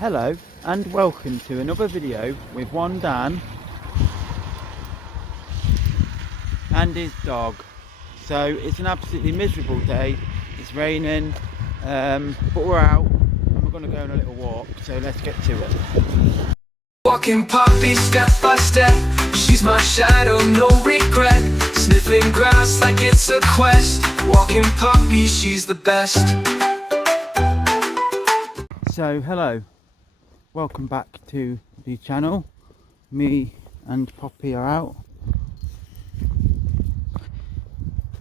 Hello and welcome to another video with one Dan and his dog. So it's an absolutely miserable day, it's raining, but we're out and we're going to go on a little walk, so let's get to it. Walking Poppy step by step, she's my shadow, no regret. Sniffing grass like it's a quest. Walking Poppy, she's the best. So hello, welcome back to the channel. Me and Poppy are out.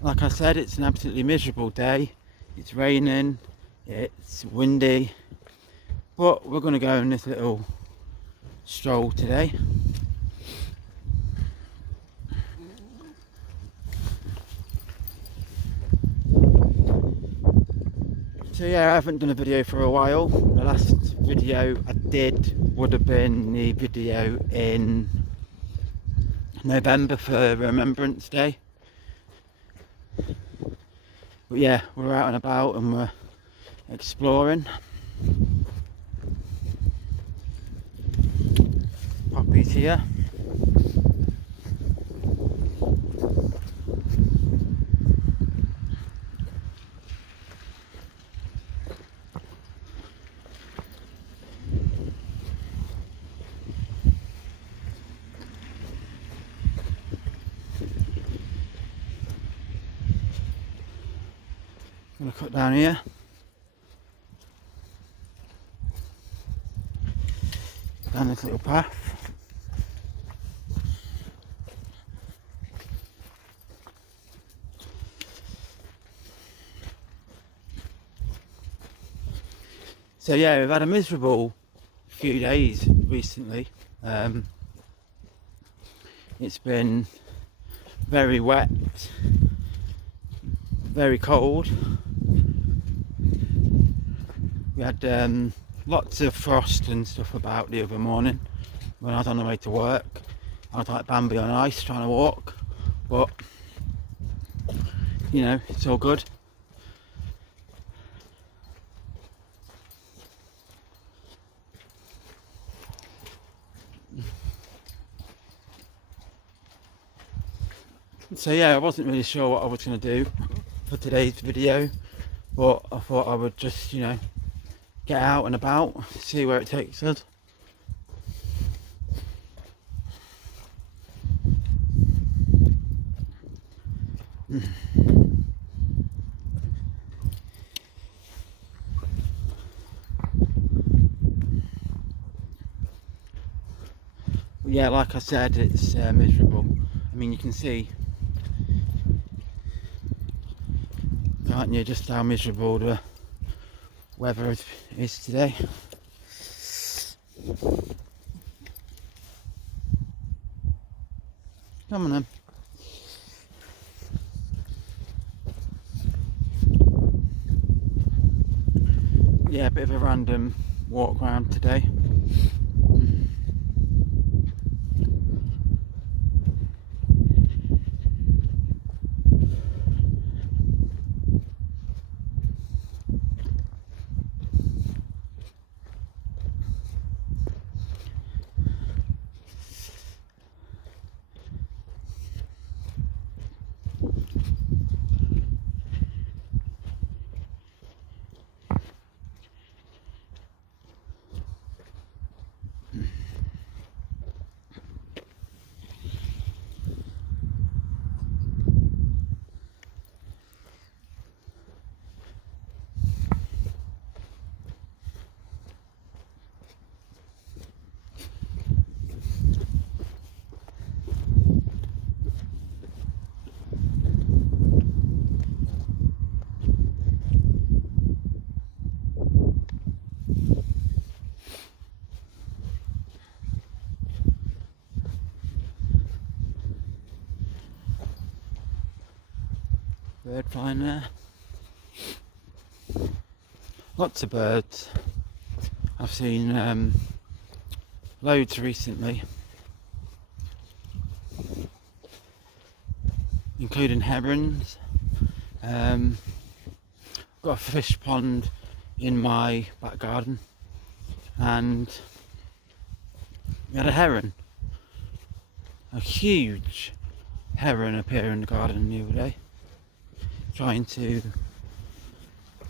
Like I said, it's an absolutely miserable day. It's raining, it's windy, but we're going to go on this little stroll today. So yeah, I haven't done a video for a while. The last video I did would have been the video in November for Remembrance Day. But yeah, we're out and about and we're exploring. Poppy's here. I'm gonna cut down here. Down this little path. So yeah, we've had a miserable few days recently. It's been very wet, very cold. We had lots of frost and stuff about the other morning when I was on the way to work. I was like Bambi on ice trying to walk, but you know, it's all good. So yeah, I wasn't really sure what I was going to do for today's video, but I thought I would just, you know, get out and about, see where it takes us. Yeah, like I said, it's miserable. I mean, you can see, can't you, just how miserable the weather is today. Come on then. Yeah, a bit of a random walk around today. Bird flying there. Lots of birds. I've seen loads recently, including herons. Got a fish pond in my back garden, and we had a heron, a huge heron, appear in the garden the other day, trying to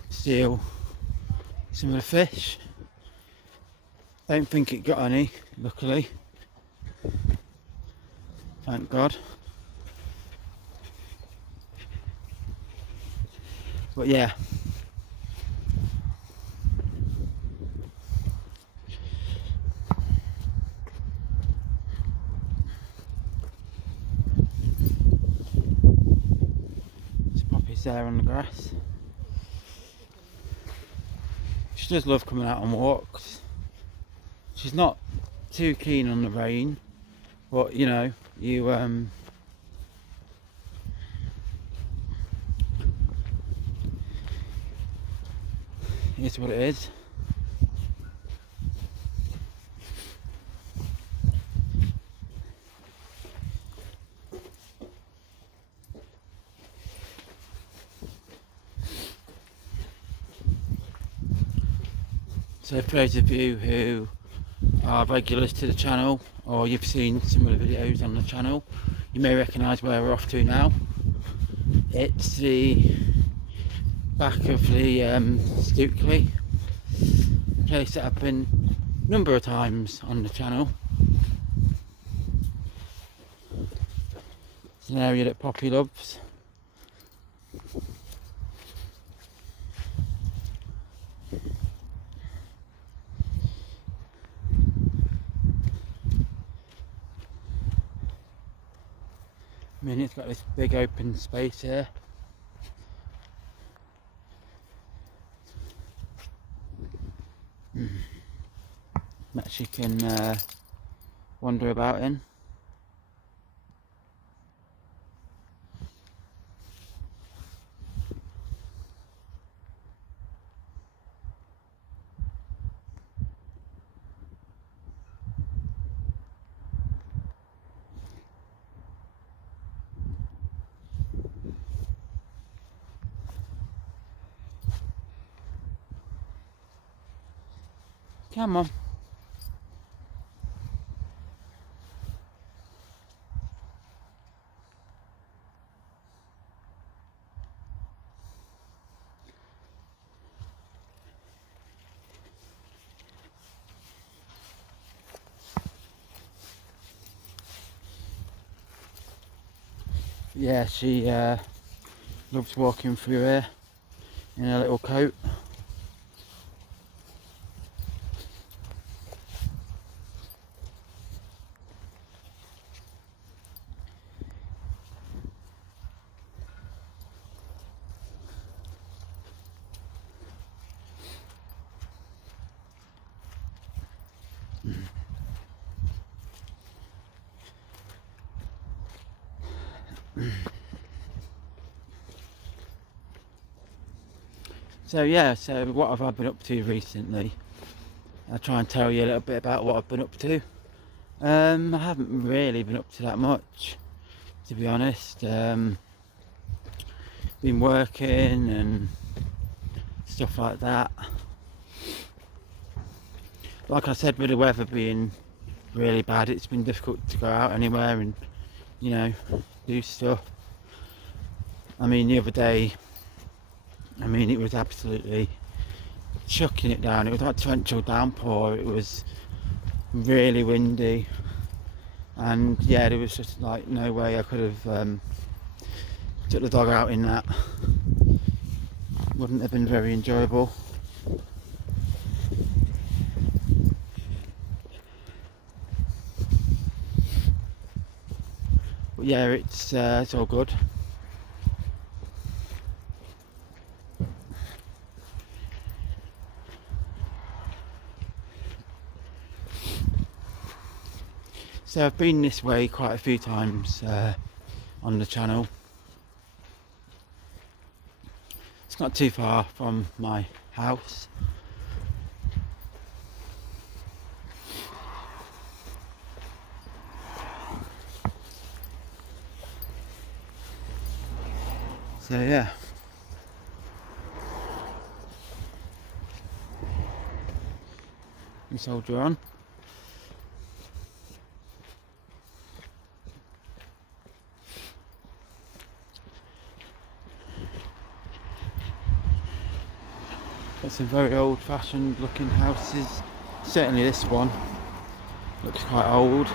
steal some of the fish. Don't think it got any, luckily. Thank God. But yeah. There's Poppy's there on the grass. She does love coming out on walks. She's not too keen on the rain, but you know, it's what it is. So for those of you who are regulars to the channel, or you've seen some of the videos on the channel, you may recognise where we're off to now. It's the back of the Stukely, a place that I've been a number of times on the channel. It's an area that Poppy loves. I mean, it's got this big open space here. That she can wander about in. Come on. Yeah, she loves walking through here in a little coat. So yeah, so what have I been up to recently? I'll try and tell you a little bit about what I've been up to. I haven't really been up to that much, to be honest. Been working and stuff like that. Like I said, with the weather being really bad, it's been difficult to go out anywhere and, you know, do stuff. I mean, the other day, it was absolutely chucking it down. It was like torrential downpour. It was really windy, and yeah, there was just like no way I could have took the dog out in that. Wouldn't have been very enjoyable. But yeah, it's all good. So I've been this way quite a few times on the channel. It's not too far from my house. So yeah. We soldier on. Got some very old-fashioned looking houses. Certainly this one looks quite old.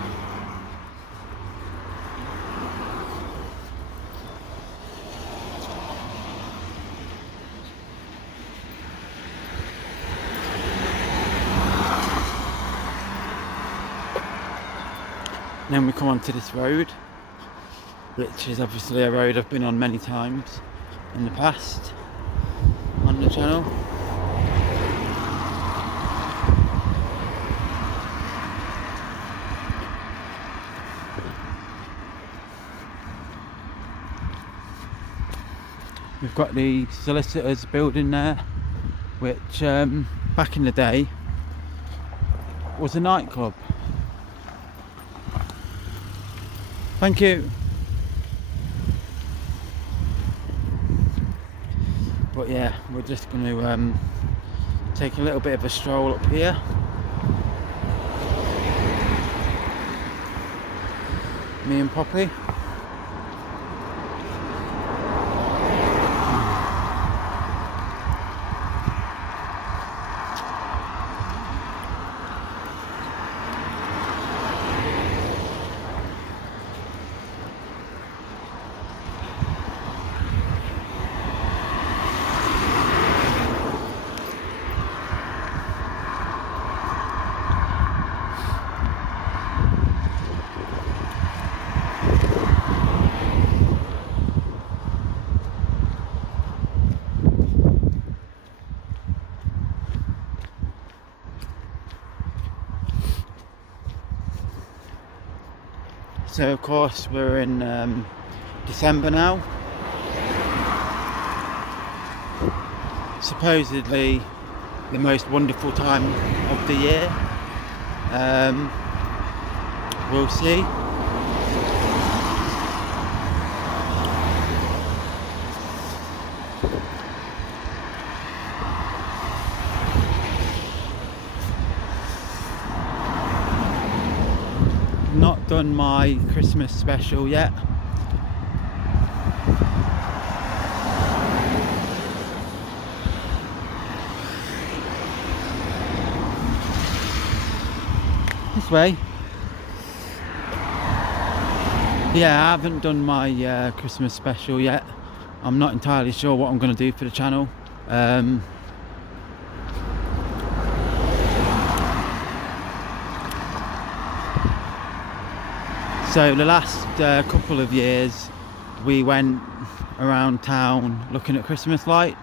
Then we come onto this road, which is obviously a road I've been on many times in the past on the channel. We've got the solicitors building there, which back in the day was a nightclub. Thank you. But yeah, we're just going to take a little bit of a stroll up here. Me and Poppy. So of course we're in December now. Supposedly the most wonderful time of the year. We'll see. Not done my Christmas special yet. This way. Yeah, I haven't done my Christmas special yet. I'm not entirely sure what I'm going to do for the channel. So the last couple of years we went around town looking at Christmas lights.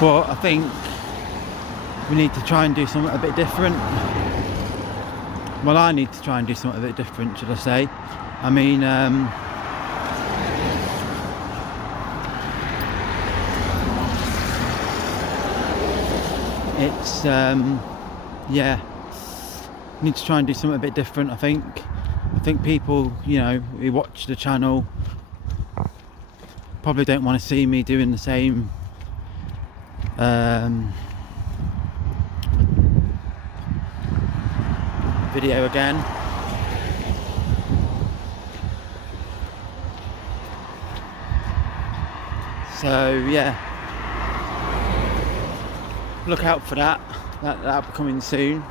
But I think we need to try and do something a bit different. Well, I need to try and do something a bit different, should I say. I mean, it's yeah, need to try and do something a bit different. I think people, you know, who watch the channel probably don't want to see me doing the same video again. So yeah, look out for that. That'll be coming soon.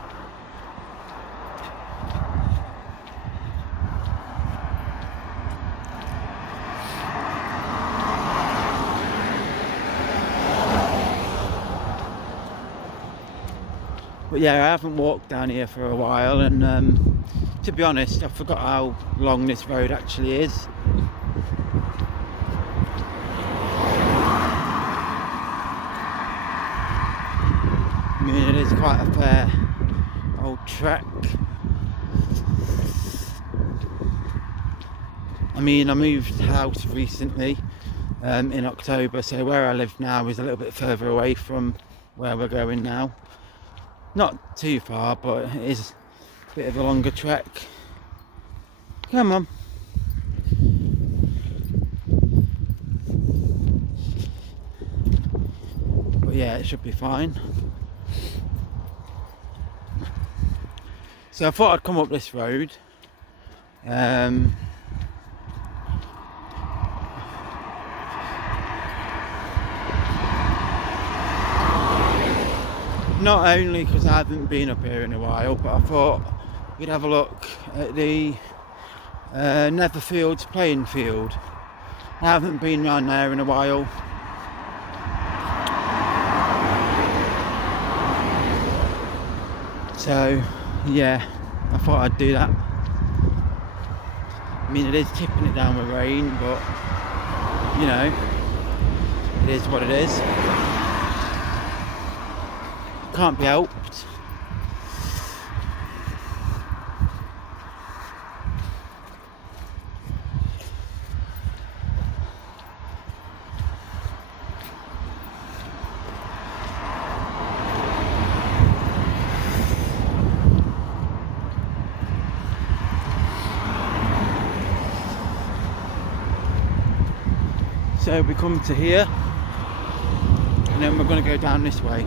But yeah, I haven't walked down here for a while, and to be honest, I forgot how long this road actually is. I mean, it is quite a fair old trek. I mean, I moved house recently in October, so where I live now is a little bit further away from where we're going now. Not too far, but it is a bit of a longer trek. Come on. yeah, it should be fine. So I thought I'd come up this road. Not only because I haven't been up here in a while, but I thought we'd have a look at the Netherfields playing field. I haven't been around there in a while. So yeah, I thought I'd do that. I mean, it is tipping it down with rain, but you know, it is what it is. Can't be helped. So we come to here, and then we're going to go down this way.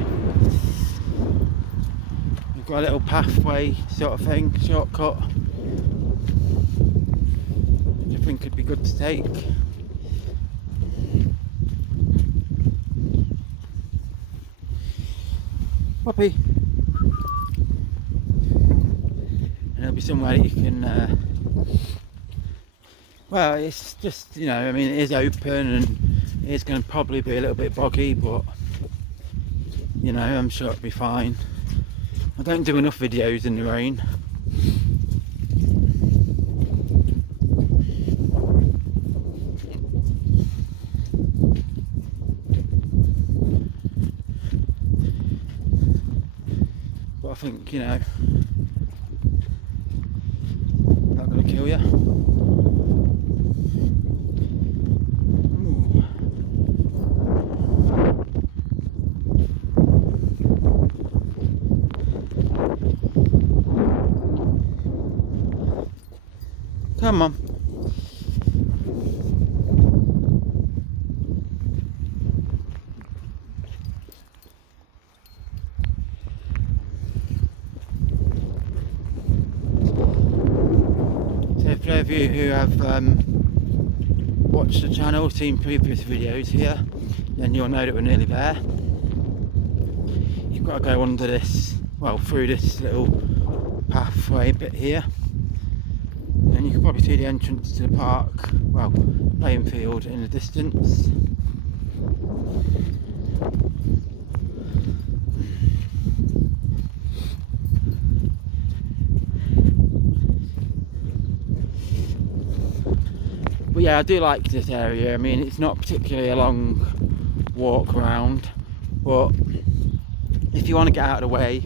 We've got a little pathway sort of thing, shortcut, which I think could be good to take. Puppy! And there'll be somewhere that you can well, it's just, you know, I mean, it is open and it's going to probably be a little bit boggy, but you know, I'm sure it'll be fine. I don't do enough videos in the rain. But I think, you know, not going to kill you. Come on. So for those of you who have watched the channel, seen previous videos here, then you'll know that we're nearly there. You've got to go under this, well, through this little pathway bit here. And you can probably see the entrance to the park, well, playing field in the distance. But yeah, I do like this area. I mean, it's not particularly a long walk around, but if you want to get out of the way,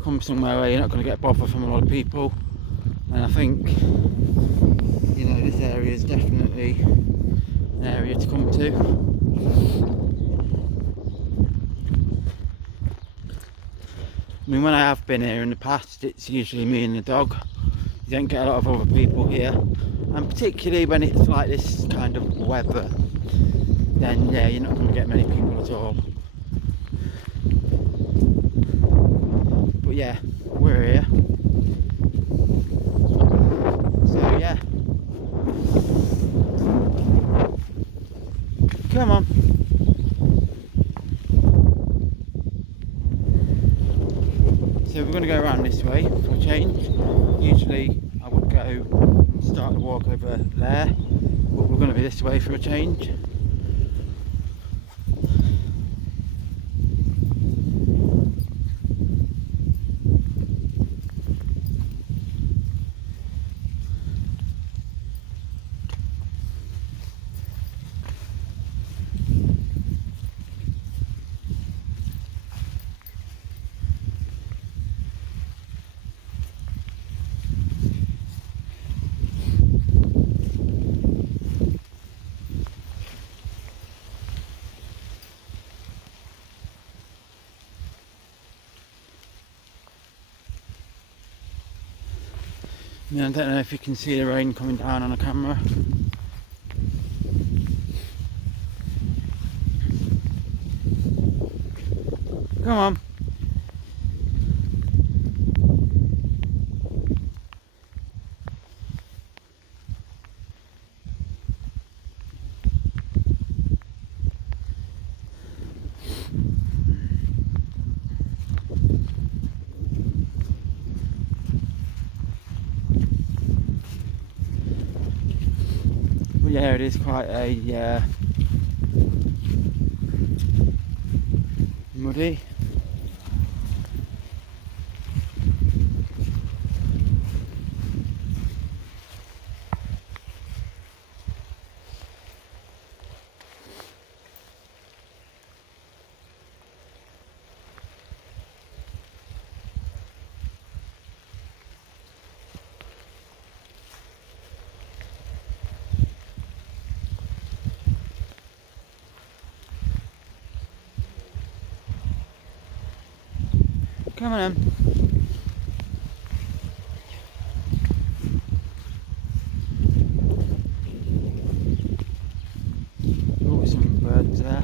come somewhere where you're not going to get bothered from a lot of people. And I think, you know, this area is definitely an area to come to. I mean, when I have been here in the past, it's usually me and the dog. You don't get a lot of other people here. And particularly when it's like this kind of weather, then yeah, you're not going to get many people at all. But yeah, we're here. So yeah, come on. So we're going to go around this way for a change. Usually I would go and start the walk over there, but we're going to be this way for a change. I mean, I don't know if you can see the rain coming down on the camera. Come on. Well, yeah, it is quite a muddy. Come on in. Oh, some birds there.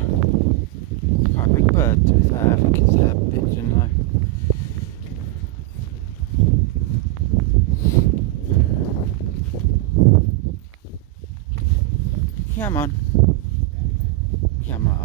Quite a big bird to be fair. I think it's a pigeon though. Come on. Come on.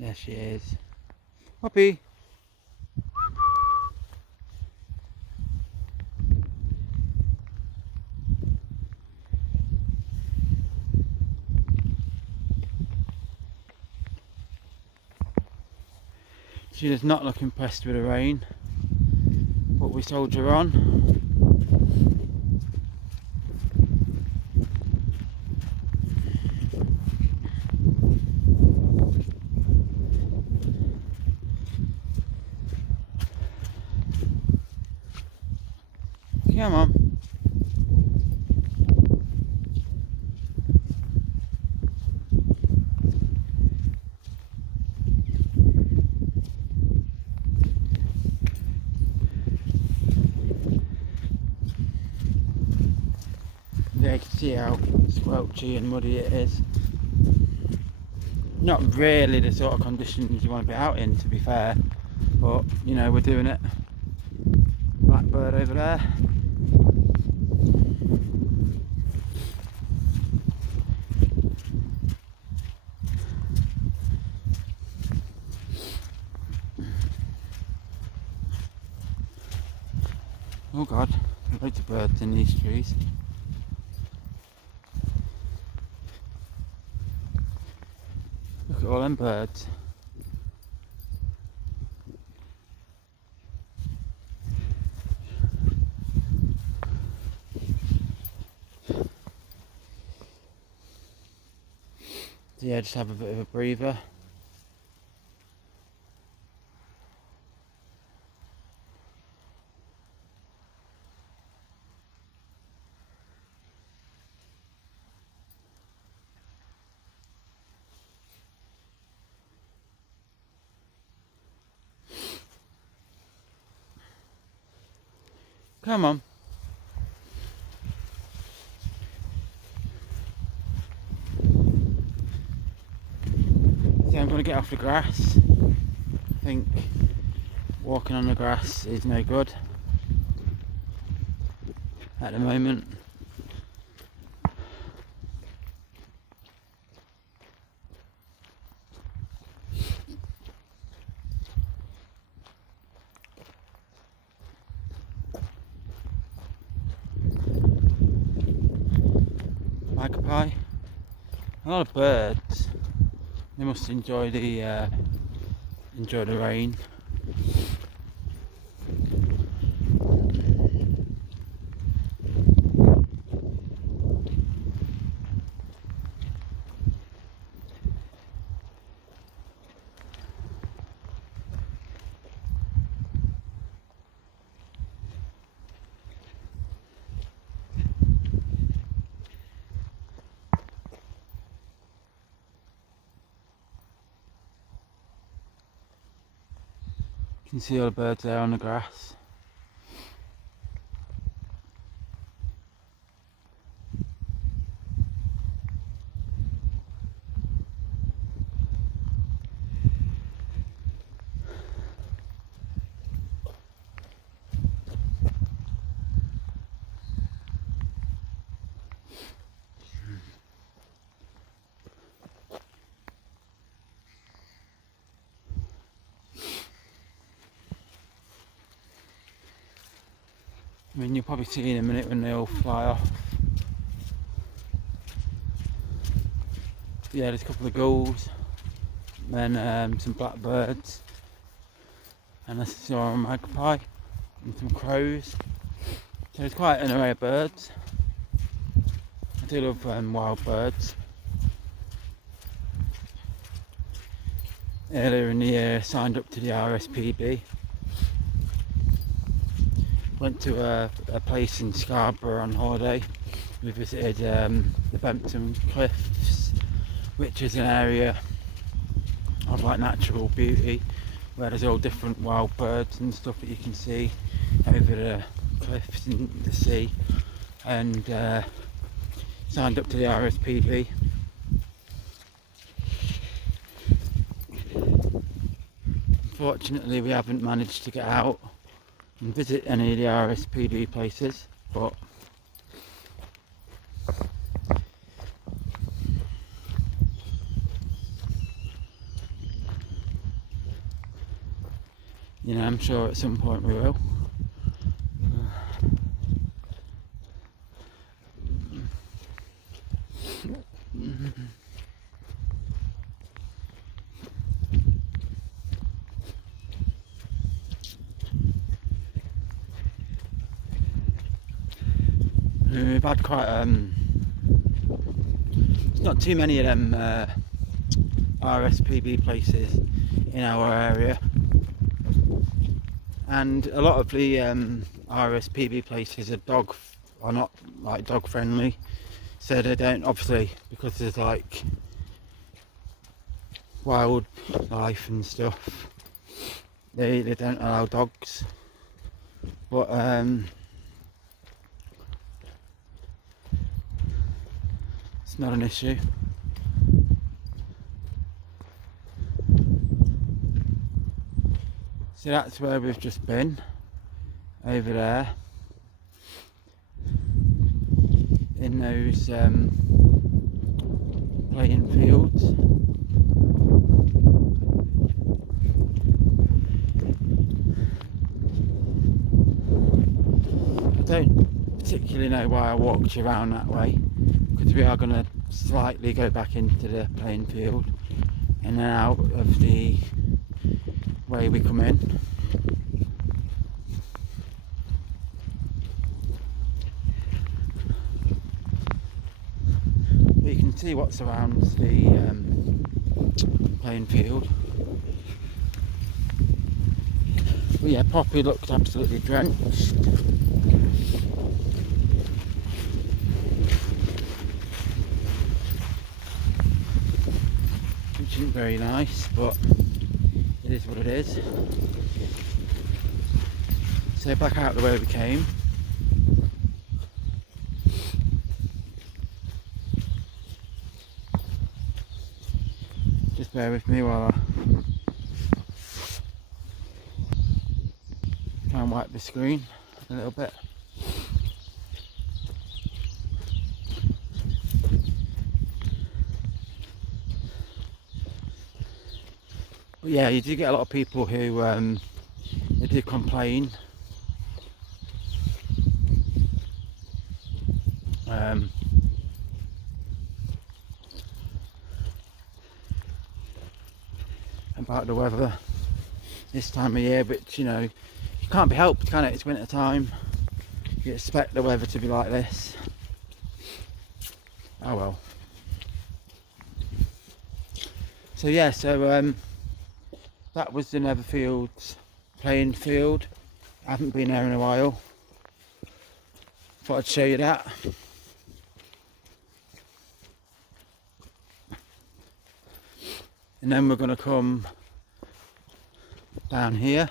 There she is. Poppy. She does not look impressed with the rain, but we soldier on. Come on. Yeah, you can see how squelchy and muddy it is. Not really the sort of conditions you want to be out in, to be fair, but you know, we're doing it. Blackbird over there. Oh god, loads of birds in these trees. Look at all them birds. So yeah, just have a bit of a breather. Come on. Yeah, I'm going to get off the grass. I think walking on the grass is no good at the moment. Magpie, a lot of birds. They must enjoy the rain. You can see all the birds there on the grass. I mean, you'll probably see in a minute when they all fly off. But yeah, there's a couple of gulls, then some blackbirds, and I saw a magpie, and some crows. So there's quite an array of birds. I do love wild birds. Earlier in the year, I signed up to the RSPB. Went to a place in Scarborough on holiday. We visited the Bempton Cliffs, which is an area of like natural beauty where there's all different wild birds and stuff that you can see over the cliffs and the sea, and signed up to the RSPB. Unfortunately, we haven't managed to get out and visit any of the RSPB places, but you know, I'm sure at some point we will. We've had quite there's not too many of them RSPB places in our area, and a lot of the RSPB places are not like dog friendly, so they don't, obviously, because there's like wildlife and stuff, they don't allow dogs, but it's not an issue. So that's where we've just been, over there, in those playing fields. I don't particularly know why I walked around that way, because we are going to slightly go back into the playing field and then out of the way we come in. But you can see what surrounds the playing field. But yeah, Poppy looked absolutely drenched. Which isn't very nice, but it is what it is. So back out the way we came. Just bear with me while I try and wipe the screen a little bit. But yeah, you do get a lot of people who they do complain about the weather this time of year, which, you know, you can't be helped, can it? It's winter time. You expect the weather to be like this. Oh well. So yeah, that was the Netherfields playing field. I haven't been there in a while. Thought I'd show you that. And then we're going to come down here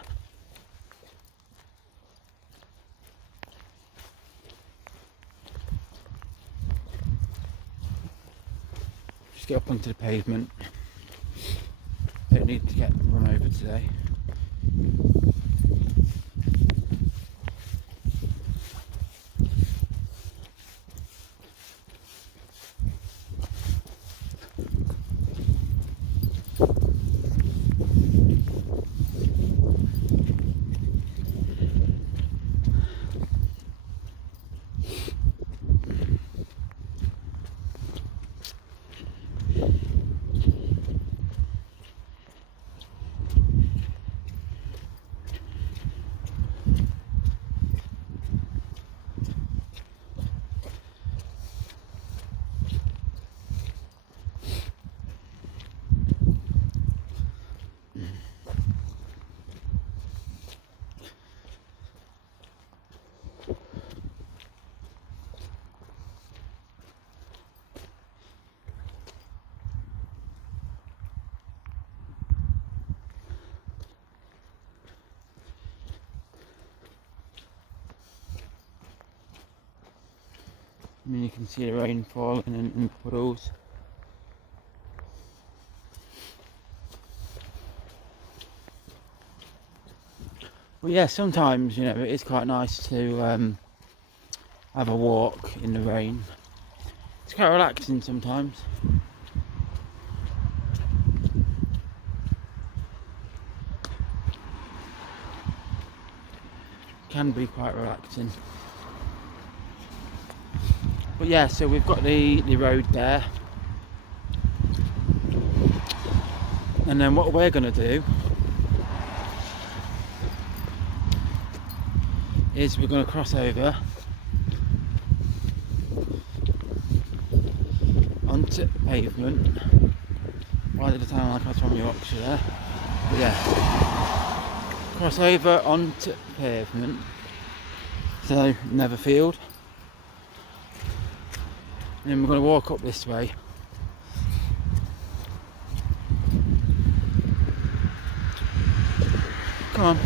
to get up onto the pavement. Don't need to get run over today. I mean, you can see the rain falling in puddles. But yeah, sometimes, you know, it is quite nice to have a walk in the rain. It's quite relaxing sometimes. Can be quite relaxing. But yeah, so we've got the road there. And then what we're going to do is we're going to cross over onto pavement. Right at the time like I was from Yorkshire there. But yeah, cross over onto pavement. So Netherfield. And then we're going to walk up this way. Come on.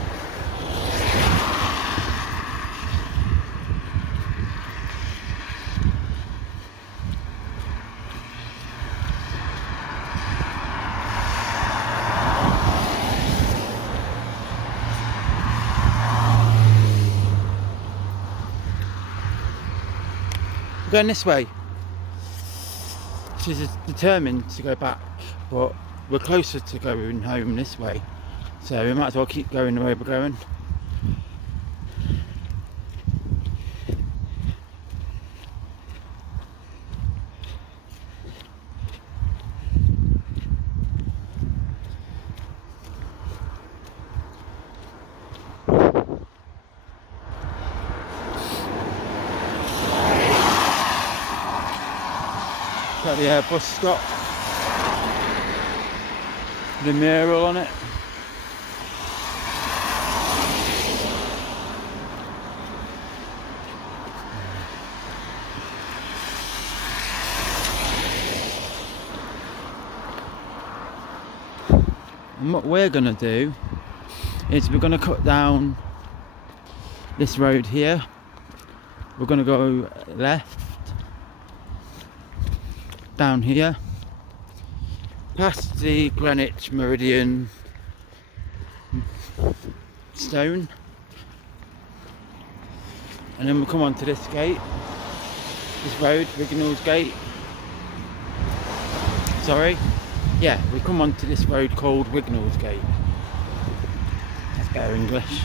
We're going this way. She's determined to go back, but we're closer to going home this way, so we might as well keep going the way we're going. Got the bus stop, the mural on it. And what we're going to do is we're going to cut down this road here. We're going to go left down here past the Greenwich Meridian stone, and then we'll come onto this gate, this road, Wignall's Gate. Sorry, yeah, we come onto this road called Wignall's Gate. That's better English.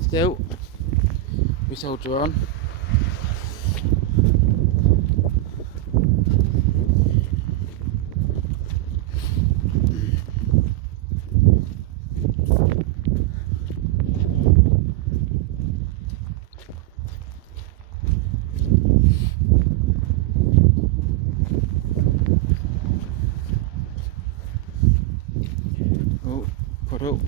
Still, we soldier on. Oh, puddle.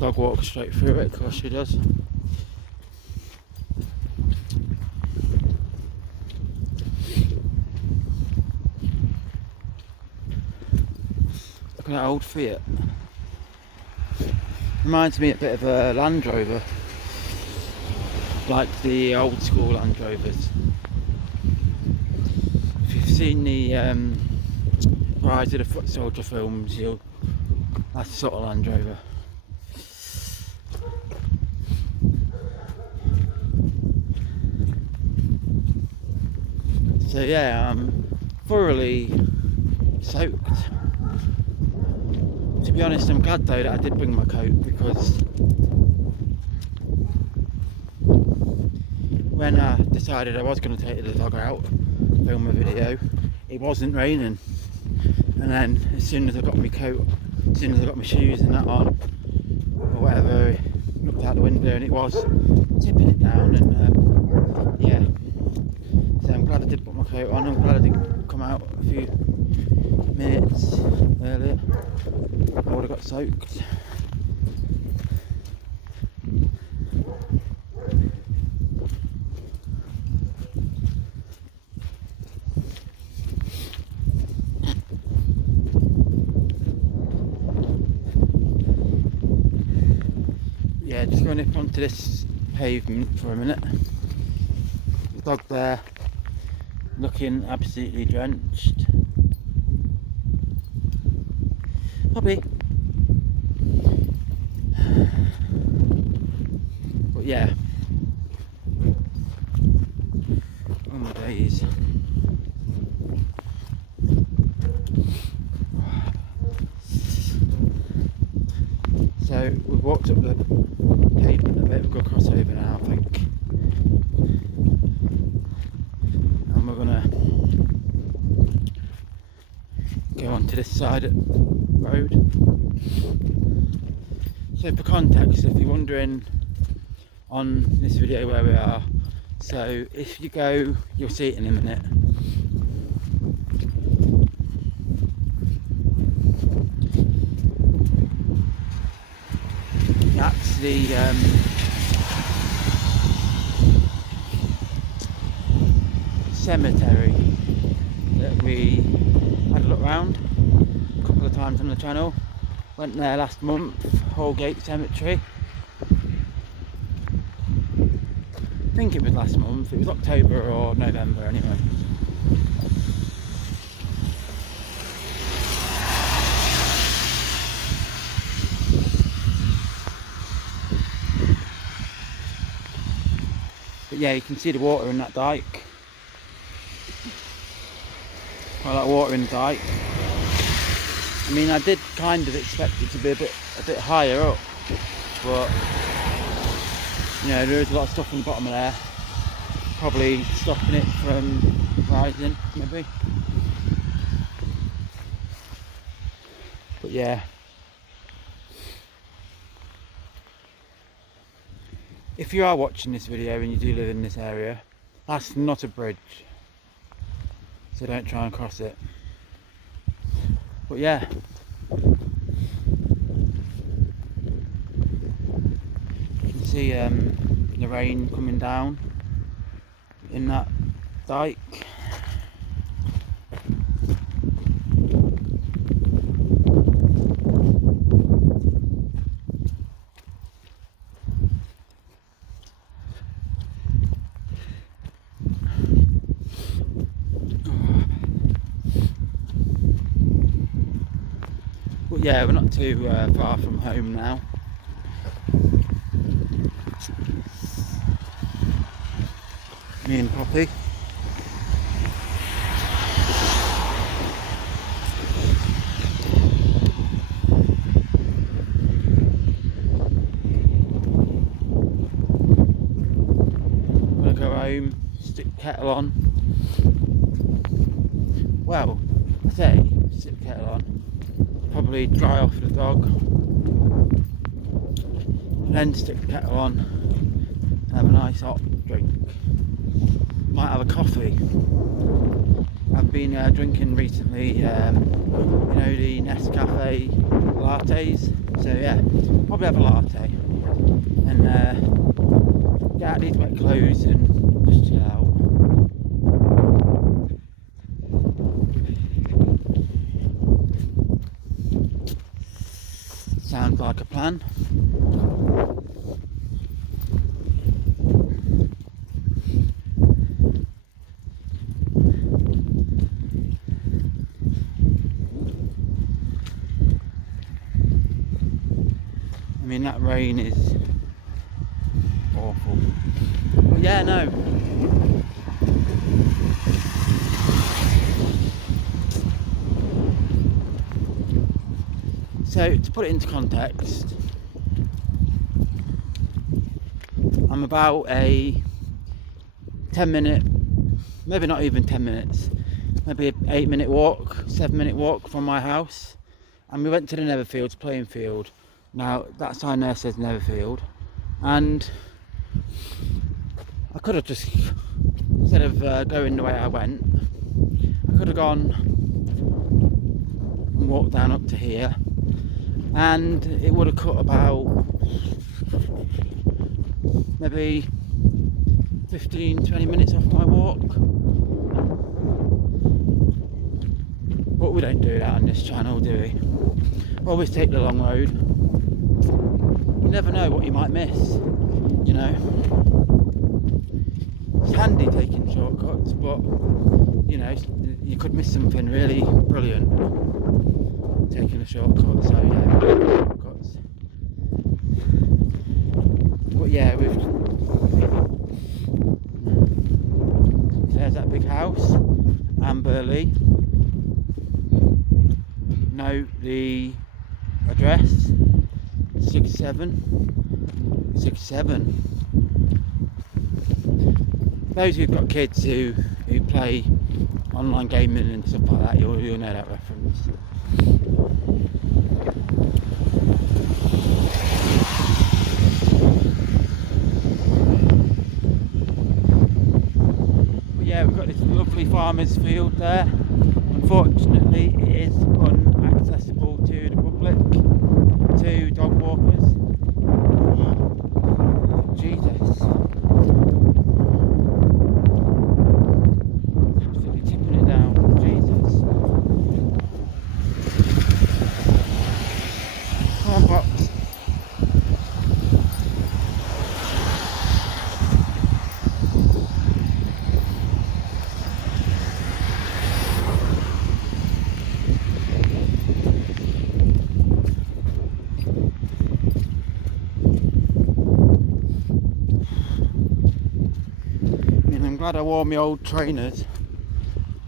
Dog walks straight through it, of course she does. at that old Fiat. Reminds me a bit of a Land Rover, like the old school Land Rovers. If you've seen the Rise of the Foot Soldier films, that's the sort of Land Rover. So yeah, I'm thoroughly soaked. To be honest, I'm glad though that I did bring my coat, because when I decided I was going to take the dog out, film a video, it wasn't raining. And then as soon as I got my coat, as soon as I got my shoes and that on, or whatever, I looked out the window and it was tipping it down, and yeah. So I'm glad I did put my coat on. I'm glad I didn't come out a few minutes earlier. I would have got soaked. Yeah, just going up onto this pavement for a minute. The dog there, looking absolutely drenched. Puppy. But yeah. Oh my days. So we've walked up the pavement a bit, we've got crossover now, I think. And we're gonna go onto this side of the road. So for context, if you're wondering on this video where we are, so if you go, you'll see it in a minute. That's the cemetery that we had a look round a couple of times on the channel. Went there last month, Holgate Cemetery. I think it was last month, it was October or November anyway. But yeah, you can see the water in that dike. Well, that water in the dike. I mean, I did kind of expect it to be a bit higher up, but you know, there is a lot of stuff on the bottom of there, probably stopping it from rising, maybe. But yeah. If you are watching this video and you do live in this area, that's not a bridge, so don't try and cross it. But yeah, you can see the rain coming down in that dike. But yeah, we're not too far from home now. Me and Poppy. I'm gonna go home, stick the kettle on. Well, I say stick the kettle on. Probably dry off the dog, and then stick the kettle on and have a nice hot drink. Might have a coffee. I've been drinking recently, you know, the Nescafe lattes. So yeah, probably have a latte and get out these wet clothes and just chill out. like a plan. I mean, that rain is awful. But yeah, no. So, to put it into context, I'm about a 10-minute, maybe not even 10 minutes, maybe an 8-minute walk, 7-minute walk from my house. And we went to the Netherfields playing field. Now, that sign there says Netherfield. And I could have just, instead of going the way I went, I could have gone and walked down up to here. And it would have cut about maybe 15-20 minutes off my walk. But we don't do that on this channel, do we? Always take the long road. You never know what you might miss, you know. It's handy taking shortcuts, but you know, you could miss something really brilliant taking a shortcut. So yeah, shortcuts. But yeah, there's that big house, Amberley. Note the address, 67. Those who've got kids who play online gaming and stuff like that, you'll know that reference. But yeah, we've got this lovely farmer's field there. Unfortunately, it is inaccessible to the public, to dog walkers. Jesus. Absolutely tipping it down. Jesus. Come on, Pops. I'm glad I wore my old trainers.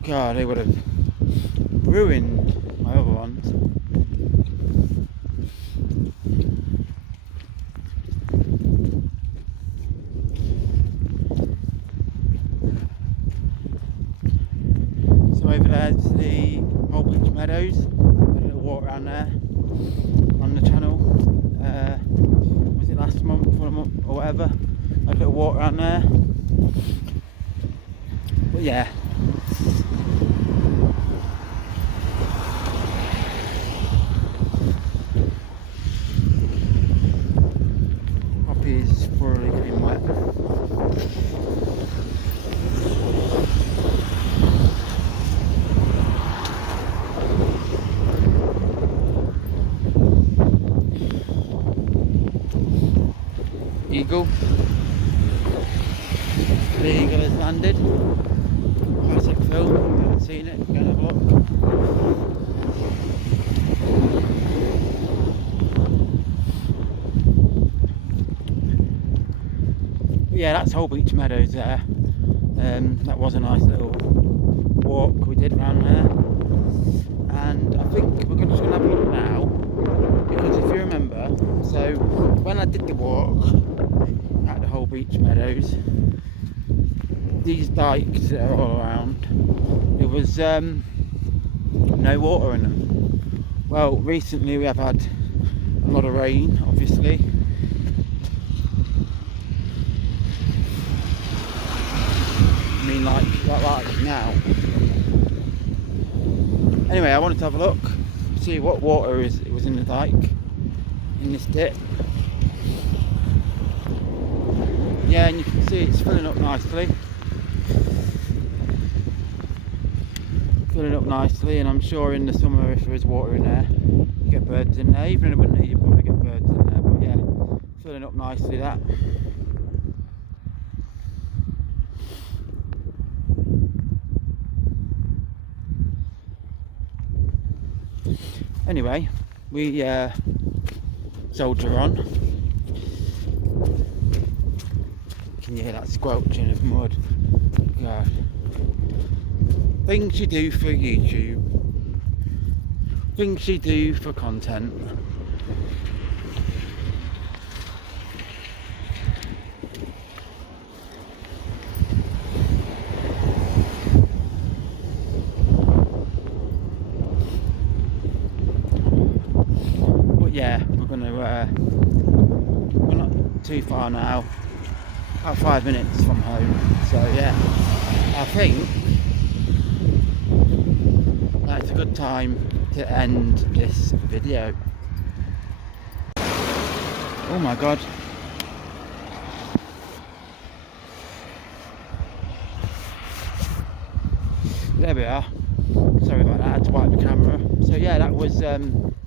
God, they would have ruined my other ones. So over there's the Holbeach Meadows. Had a little walk around there on the channel. Was it last month or whatever? Had a little walk around there. But yeah, Poppy is thoroughly getting wet. Eagle. The eagle has landed. Classic film, if you haven't seen it, go and have a look. But yeah, that's Holbeach Meadows there. That was a nice little walk we did around there. And I think we're just going to have a look now, because if you remember, so when I did the walk at the Holbeach Meadows, these dikes that are all around, there was no water in them. Well, recently we have had a lot of rain, obviously. I mean, like now. Anyway, I wanted to have a look, see what water it was in the dike, in this dip. Yeah, and you can see it's filling up nicely. Filling up nicely, and I'm sure in the summer, if there is water in there, You get birds in there, even in the winter you probably get birds in there, but yeah, filling up nicely that. Anyway, we soldier on. Can you hear that squelching of mud? God. Things you do for YouTube. Things you do for content. But yeah, we're not too far now. About 5 minutes from home. So yeah, I think that's a good time to end this video. Oh my god. There we are. Sorry about that, I had to wipe the camera. So yeah, that was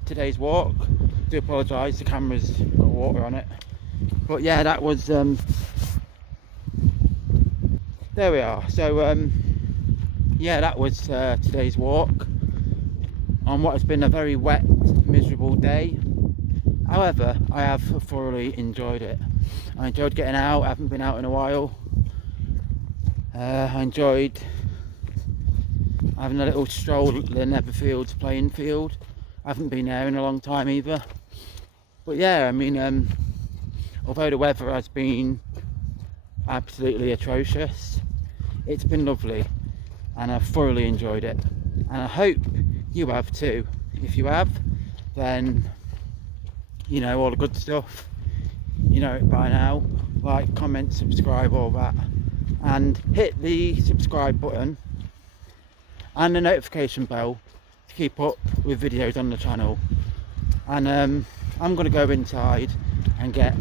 today's walk. Do apologise, the camera's got water on it. But yeah, that was there we are. So yeah, that was today's walk on what has been a very wet, miserable day. However, I have thoroughly enjoyed it. I enjoyed getting out. I haven't been out in a while. I enjoyed having a little stroll at the Netherfields playing field. I haven't been there in a long time either. But yeah, I mean, although the weather has been absolutely atrocious, it's been lovely and I've thoroughly enjoyed it, and I hope you have too. If you have, then you know all the good stuff, you know it by now. Like, comment, subscribe, all that, and hit the subscribe button and the notification bell to keep up with videos on the channel. And I'm gonna go inside and get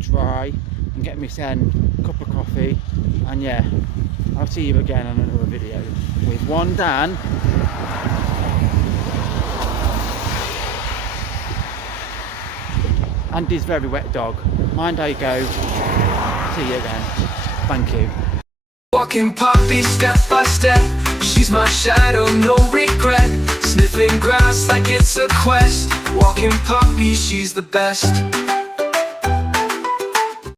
dry and get me a cup of coffee, and yeah, I'll see you again on another video with one Dan and his very wet dog. Mind how you go. See you again. Thank you. Walking Poppy step by step, she's my shadow, no regret. Sniffing grass like it's a quest. Walking Poppy, she's the best.